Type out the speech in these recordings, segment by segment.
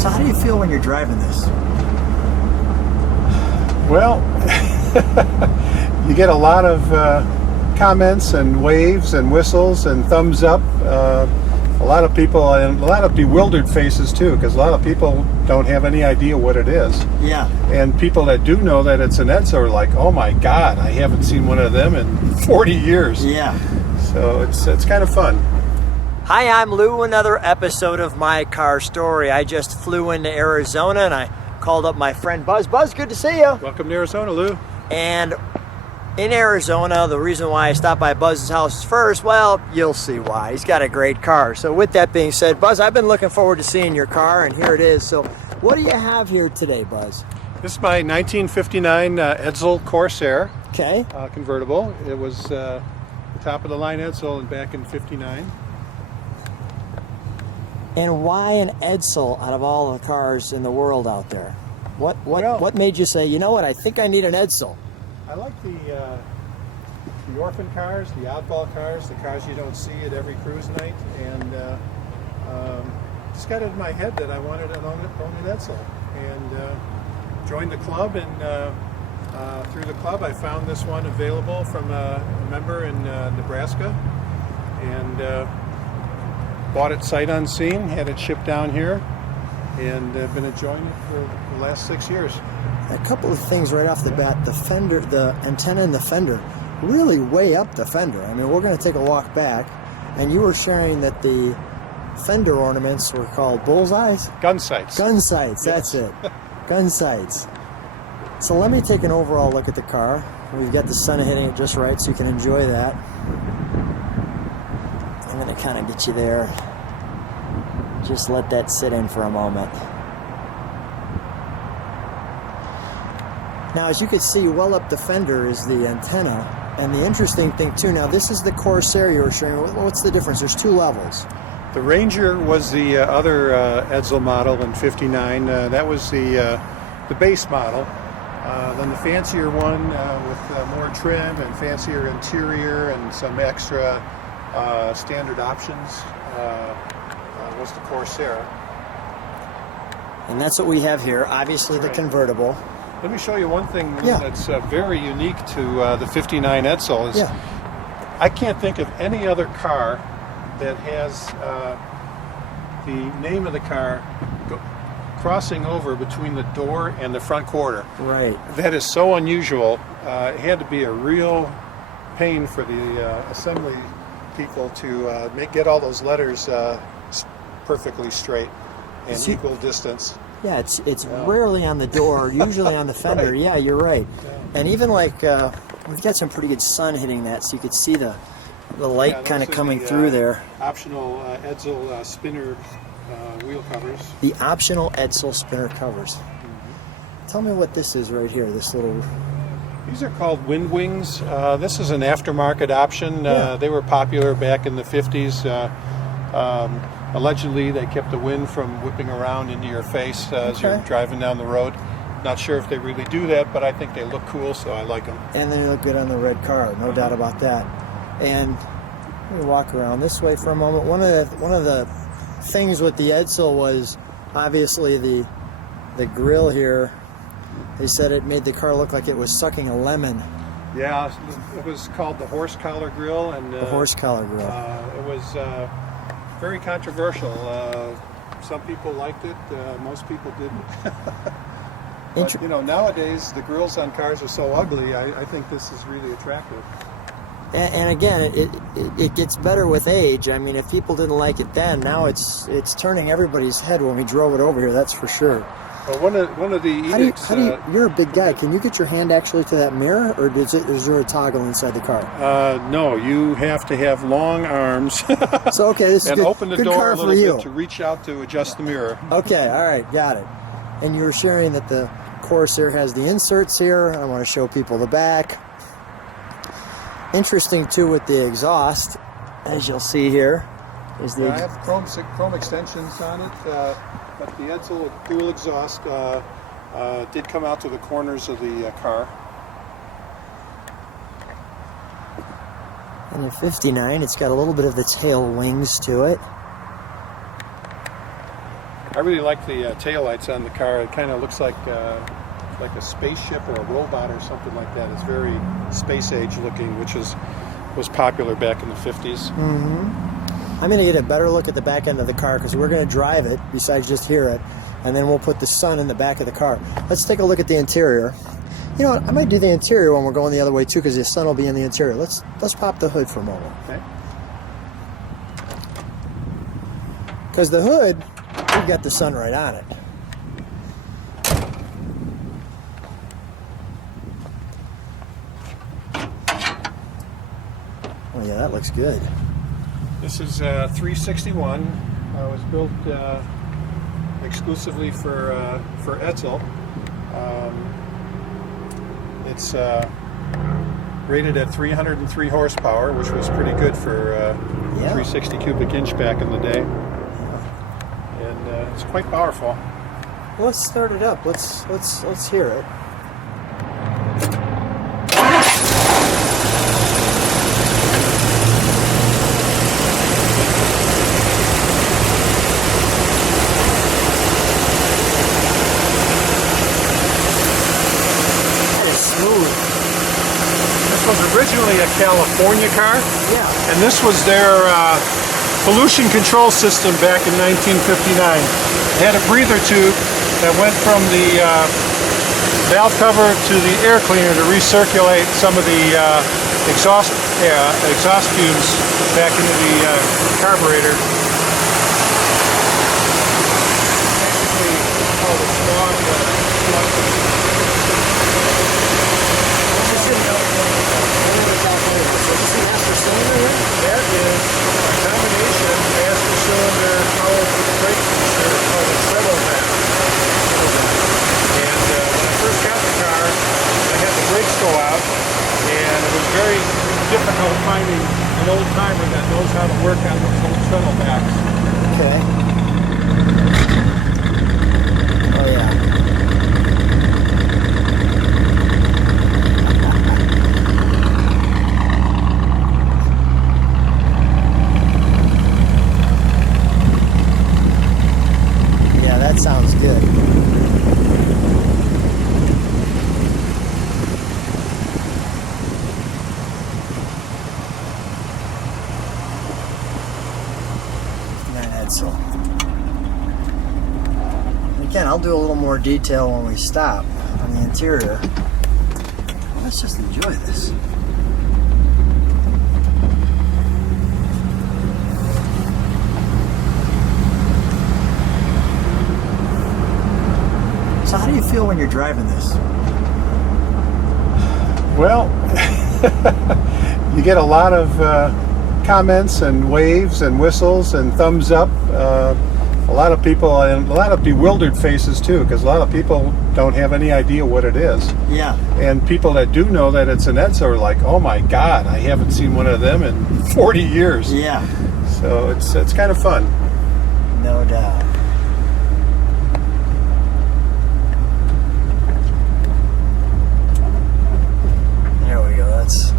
So how do you feel when you're driving this? Well, you get a lot of comments and waves and whistles and thumbs up. A lot of people, and a lot of bewildered faces too, because a lot of people don't have any idea what it is. Yeah. And people that do know that it's an Edsel are like, oh my God, I haven't seen one of them in 40 years. Yeah. So it's kind of fun. Hi, I'm Lou. Another episode of My Car Story. I just flew into Arizona and I called up my friend Buzz. Buzz, good to see you. Welcome to Arizona, Lou. And in Arizona, the reason why I stopped by Buzz's house first, well, you'll see why. He's got a great car. So with that being said, Buzz, I've been looking forward to seeing your car, and here it is. So what do you have here today, Buzz? This is my 1959 Edsel Corsair Convertible. It was the top of the line Edsel back in '59. And why an Edsel out of all the cars in the world out there? What made you say, you know what, I think I need an Edsel? I like the orphan cars, the oddball cars, the cars you don't see at every cruise night, and just got it in my head that I wanted to own an Edsel, and joined the club, and through the club I found this one available from a member in Nebraska, and bought it sight unseen, had it shipped down here, and I've been enjoying it for the last 6 years. A couple of things right off the bat. The fender, the antenna and the fender, really way up the fender. I mean, we're going to take a walk back, and you were sharing that the fender ornaments were called bullseyes? Gun sights. Gun sights, that's it. Gun sights. So let me take an overall look at the car. We've got the sun hitting it just right so you can enjoy that. I'm going to kind of get you there. Just let that sit in for a moment. Now, as you can see, well up the fender is the antenna. And the interesting thing, too, now this is the Corsair you were showing. What's the difference? There's two levels. The Ranger was the other Edsel model in '59. That was the base model. Then the fancier one with more trim and fancier interior and some extra standard options was the Corsair. And that's what we have here. Obviously, the convertible. Let me show you one thing that's very unique to the '59 Edsel. Is I can't think of any other car that has the name of the car crossing over between the door and the front quarter. Right. That is so unusual. It had to be a real pain for the assembly people to get all those letters perfectly straight and equal distance. Yeah, it's rarely on the door, usually on the fender. Right. Yeah, you're right. Yeah. And even like, we've got some pretty good sun hitting that, so you could see the light kind of coming through there. Optional Edsel spinner wheel covers. The optional Edsel spinner covers. Tell me what this is right here, this little... These are called wind wings. This is an aftermarket option. They were popular back in the 50s. Allegedly, they kept the wind from whipping around into your face as you're driving down the road. Not sure if they really do that, but I think they look cool, so I like them. And they look good on the red car, no doubt about that. And let me walk around this way for a moment. One of the things with the Edsel was obviously the grill here. They said it made the car look like it was sucking a lemon. Yeah, it was called the horse collar grill, and the horse collar grill. It was very controversial. Some people liked it, most people didn't. But, you know, nowadays the grills on cars are so ugly, I think this is really attractive. And again, it gets better with age. I mean, if people didn't like it then, now it's turning everybody's head when we drove it over here, that's for sure. Well, one of the edicts... You're a big guy. Can you get your hand actually to that mirror, or is there a toggle inside the car? No, you have to have long arms. So, okay, this is and good, open the good door car a little for you. bit to reach out to adjust the mirror. Okay, all right, got it. And you were sharing that the Corsair has the inserts here. I want to show people the back. Interesting, too, with the exhaust, as you'll see here, is the... I have chrome extensions on it, but the Edsel dual exhaust did come out to the corners of the car. And in '59, it's got a little bit of the tail wings to it. I really like the taillights on the car. It kind of looks like a spaceship or a robot or something like that. It's very space age looking, which was popular back in the 50s. I'm going to get a better look at the back end of the car because we're going to drive it besides just hear it, and then we'll put the sun in the back of the car. Let's take a look at the interior. You know what? I might do the interior when we're going the other way too because the sun will be in the interior. Let's pop the hood for a moment. Okay. Because the hood, we've got the sun right on it. Oh yeah, that looks good. This is 361. It was built exclusively for Edsel. It's rated at 303 horsepower, which was pretty good for 360 cubic inch back in the day. And it's quite powerful. Well, let's start it up. Let's hear it. Originally a California car, Yeah. and this was their pollution control system back in 1959. It had a breather tube that went from the valve cover to the air cleaner to recirculate some of the exhaust fumes back into the carburetor. That is a combination master cylinder powered with a brake booster called a Suburbs. And when I first got the car, I had the brakes go out, and it was very difficult finding an old timer that knows how to work on those old treadle backs. Okay. Oh yeah. That sounds good. Edsel. Again, I'll do a little more detail when we stop on the interior. Let's just enjoy this. So how do you feel when you're driving this? Well, you get a lot of comments and waves and whistles and thumbs up. A lot of people, and a lot of bewildered faces too, because a lot of people don't have any idea what it is. Yeah. And people that do know that it's an Edsel are like, oh my God, I haven't seen one of them in 40 years. Yeah. So it's kind of fun. No doubt. There we go. That's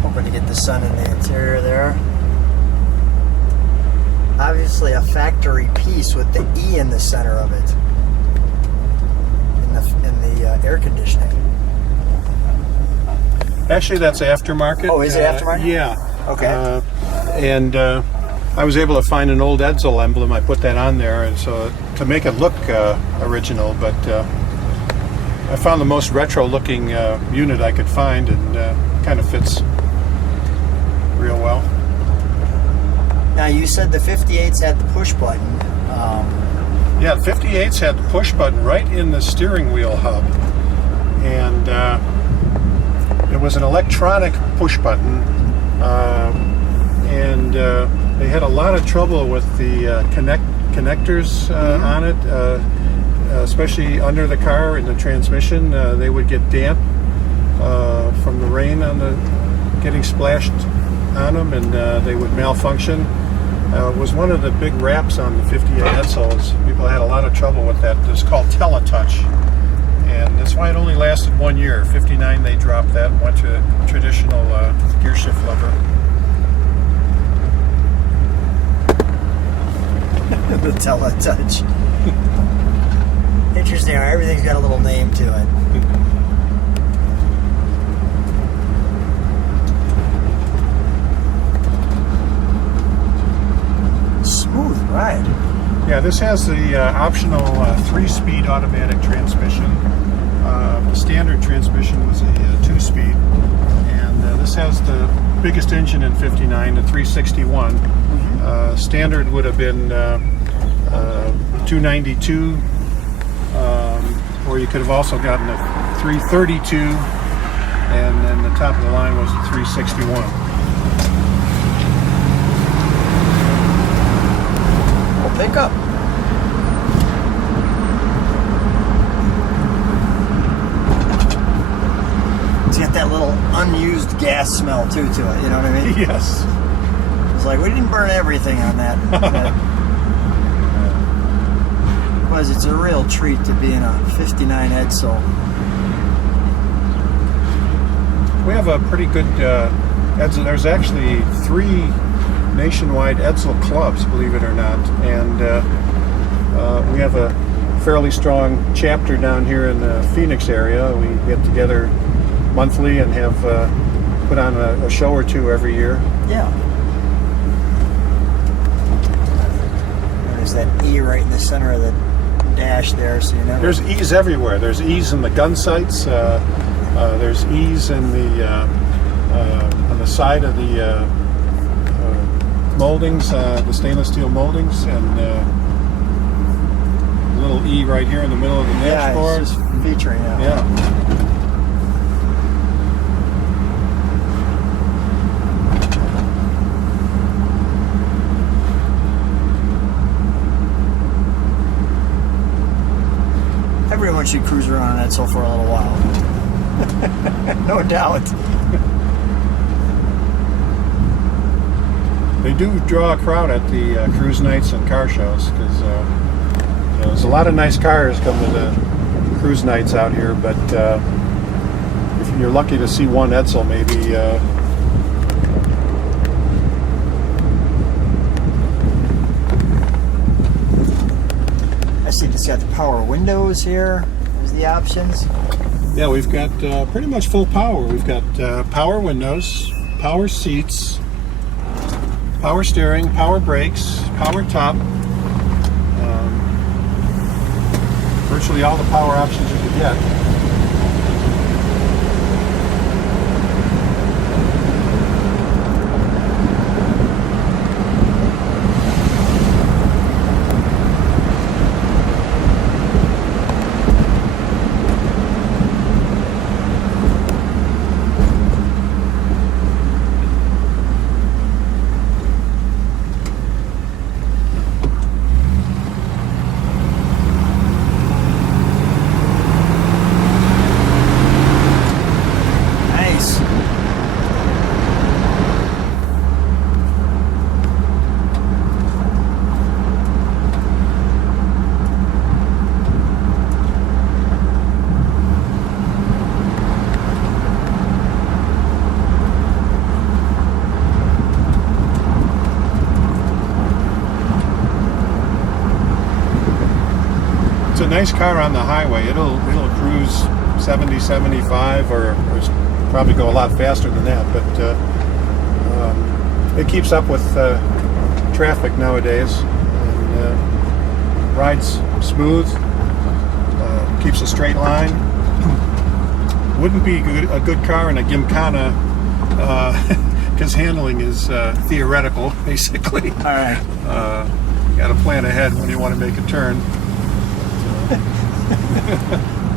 hoping to get the sun in the interior there. Obviously a factory piece with the E in the center of it. In the air conditioning. Actually, that's aftermarket. Oh, is it aftermarket? Yeah. Okay. And I was able to find an old Edsel emblem. I put that on there, and so to make it look original. But I found the most retro-looking unit I could find, and kind of fits real well. Now you said the 58s had the push button. Yeah, the 58s had the push button right in the steering wheel hub, and it was an electronic push button, and they had a lot of trouble with the connectors on it, especially under the car in the transmission. They would get damp from the rain getting splashed on them, and they would malfunction. It was one of the big raps on the 58 Edsels. People had a lot of trouble with that. It's called Teletouch, and that's why it only lasted 1 year. 59 they dropped that and went to a traditional gear shift lever. the Teletouch. Interesting how everything's got a little name to it. Smooth ride. Yeah, this has the optional 3-speed automatic transmission. The standard transmission was a 2-speed, and this has the biggest engine in 59, the 361. Standard would have been 292, or you could have also gotten a 332, and then the top of the line was the 361. Pickup. It's got that little unused gas smell too to it, you know what I mean? Yes. It's like we didn't burn everything on that. It's a real treat to be in a 59 Edsel. We have a pretty good Edsel. There's actually 3 nationwide Edsel clubs, believe it or not, and we have a fairly strong chapter down here in the Phoenix area. We get together monthly and have put on a show or 2 every year. Yeah. There's that E right in the center of the dash there, so you never... There's E's everywhere. There's E's in the gun sights. There's E's in the on the side of the moldings, the stainless steel moldings, and a little E right here in the middle of the dashboard. Yeah, it's just featuring that. Yeah. Everyone should cruise around on Edsel for a little while. No doubt. They do draw a crowd at the cruise nights and car shows, because there's a lot of nice cars come to the cruise nights out here, but if you're lucky to see one Edsel, maybe I see it's got the power windows here. There's the options. yeah, we've got pretty much full power. We've got power windows, power seats, power steering, power brakes, power top. Virtually all the power options you could get. It's a nice car on the highway. It'll cruise 70, 75, or probably go a lot faster than that. But it keeps up with traffic nowadays, and rides smooth. Keeps a straight line. Wouldn't be a good car in a Gymkhana, because handling is theoretical, basically. All right. You got to plan ahead when you want to make a turn.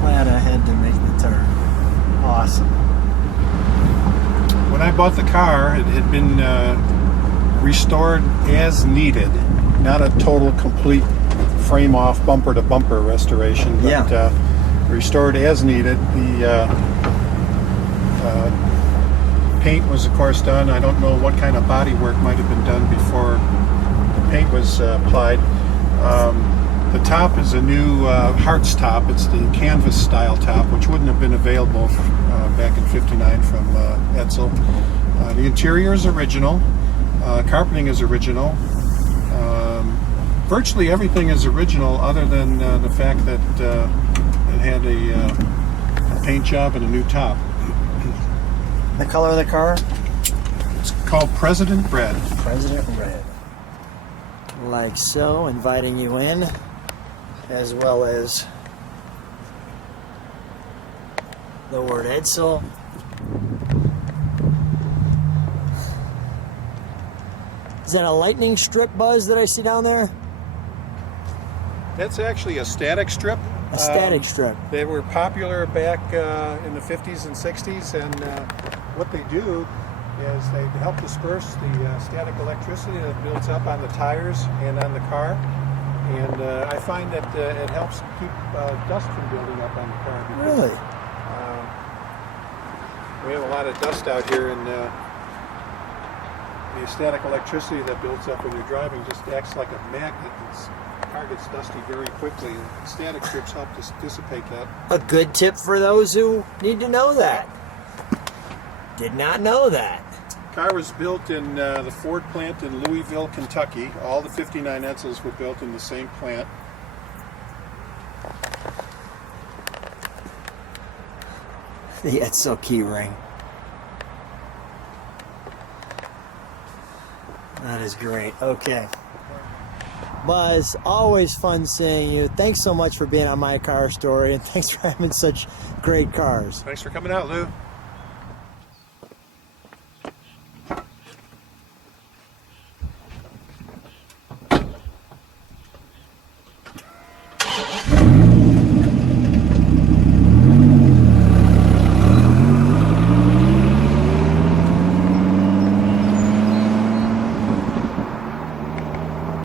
Plan ahead to make the turn. Awesome. When I bought the car, it had been restored as needed, not a total, complete frame-off, bumper-to-bumper restoration, but restored as needed. The paint was, of course, done. I don't know what kind of body work might have been done before the paint was applied. The top is a new Hearts top. It's the canvas style top, which wouldn't have been available back in '59 from Edsel. The interior is original. Carpeting is original. Virtually everything is original, other than the fact that it had a paint job and a new top. The color of the car? It's called President Red. President Red. Like so, inviting you in, as well as the word Edsel. Is that a lightning strip, Buzz, that I see down there? That's actually a static strip. A static strip. They were popular back in the 50s and 60s, and what they do is they help disperse the static electricity that builds up on the tires and on the car. And I find that it helps keep dust from building up on the car. Because, Really? we have a lot of dust out here, and the static electricity that builds up when you're driving just acts like a magnet. The car gets dusty very quickly, and static strips help to dissipate that. A good tip for those who need to know that. Did not know that. The car was built in the Ford plant in Louisville, Kentucky. All the 59 Edsels were built in the same plant. The Edsel key ring. That is great. Okay. Buzz, always fun seeing you. Thanks so much for being on My Car Story, and thanks for having such great cars. Thanks for coming out, Lou.